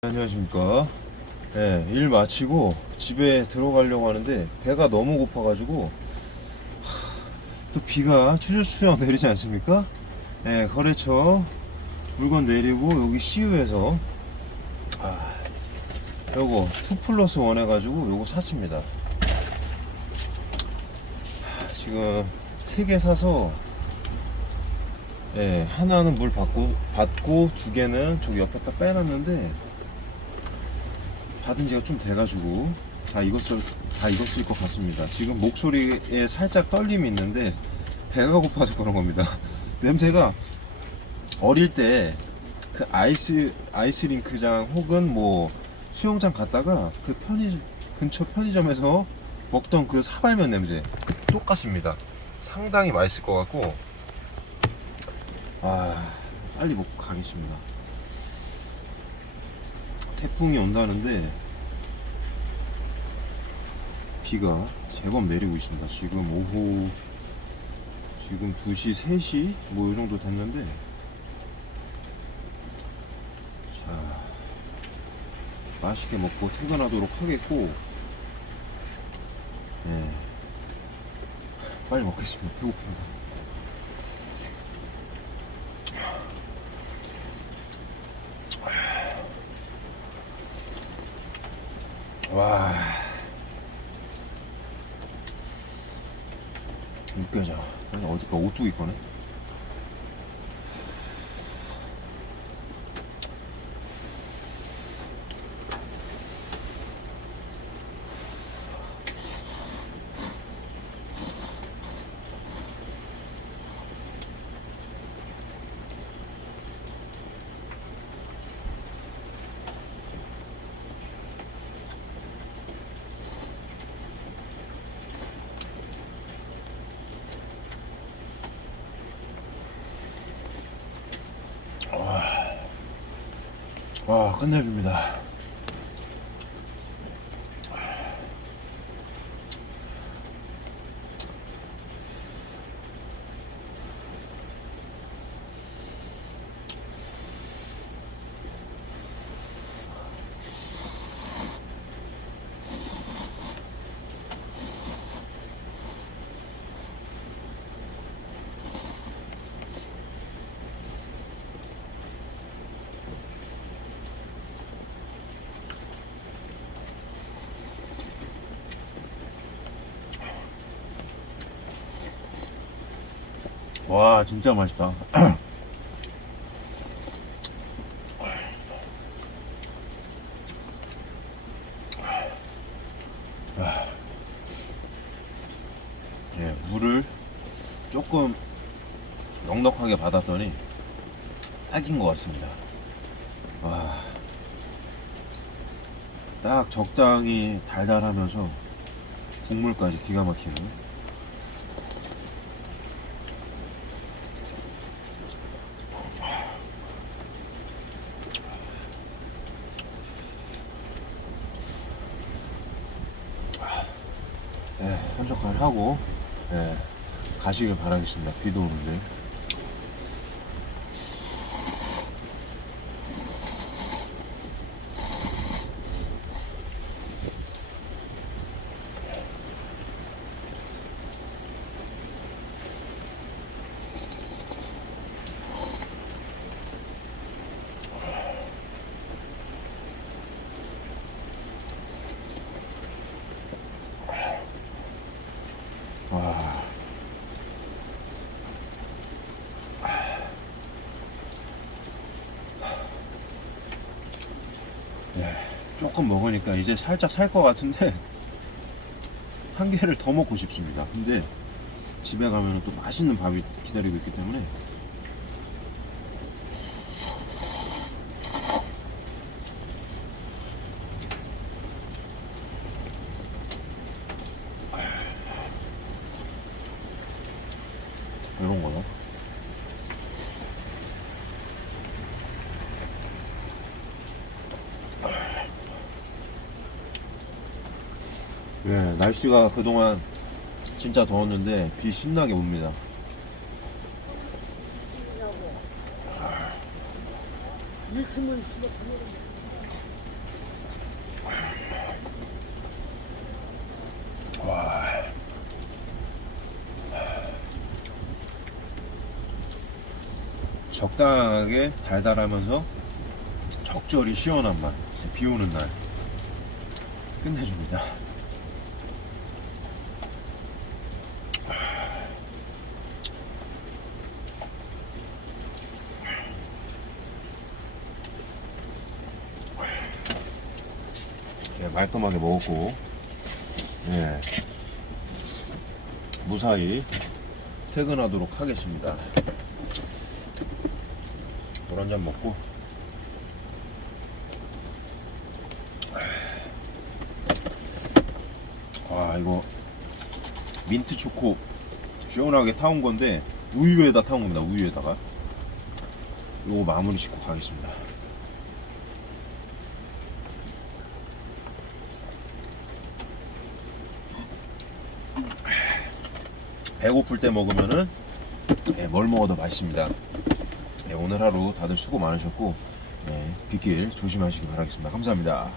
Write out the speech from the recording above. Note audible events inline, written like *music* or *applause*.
안녕하십니까. 네, 일 마치고 집에 들어가려고 하는데 배가 너무 고파가지고 하, 또 비가 추적추적 *laughs* 내리지 않습니까? 네, 거래처 물건 내리고 여기 CU에서 아, 요거 2 플러스 1 해가지고 요거 샀습니다. 하, 지금 세개 사서 예, 하나는 물 받고, 받고 두 개는 저기 옆에다 빼놨는데 받은 지가 좀 돼가지고 다 익었을 다 익었을 것 같습니다. 지금 목소리에 살짝 떨림이 있는데 배가 고파서 그런 겁니다. *laughs* 냄새가 어릴 때 그 아이스 아이스링크장 혹은 뭐 수영장 갔다가 그 편의 근처 편의점에서 먹던 그 사발면 냄새 똑같습니다. 상당히 맛있을 것 같고 아 빨리 먹고 가겠습니다. 태풍이 온다는데 비가 제법 내리고 있습니다. 지금 오후 지금 2시, 3시 뭐 이 정도 됐는데 자 맛있게 먹고 퇴근하도록 하겠고 네 빨리 먹겠습니다. 배고픕니다. 와. 느껴져. 아니, 어디가 오뚜기 거네 와 끝내줍니다 와 진짜 맛있다 *clears throat* 예, 물을 조금 넉넉하게 받았더니 딱인 것 같습니다. 와, 딱 적당히 달달하면서 국물까지 기가 막히는. 네, 한젓갈 하고 네, 가시길 바라겠습니다. 비도 오는데. 조금 먹으니까 이제 살짝 살 것 같은데 *laughs* 한 개를 더 먹고 싶습니다. 근데 집에 가면 또 맛있는 밥이 기다리고 있기 때문에 예, 날씨가 그동안 진짜 더웠는데 비 신나게 옵니다. 와. 적당하게 달달하면서 적절히 시원한 맛. 비 오는 날 끝내줍니다. 예, 말끔하게 먹었고, 예, 무사히 퇴근하도록 하겠습니다. 물 한 잔 먹고. 와, 이거 민트 초코 시원하게 타온 건데 우유에다 타온 겁니다. 우유에다가. 요거 마무리 짓고 가겠습니다. 배고플 때 먹으면은 예, 뭘 먹어도 맛있습니다. 예, 오늘 하루 다들 수고 많으셨고 예, 빗길 조심하시기 바라겠습니다. 감사합니다.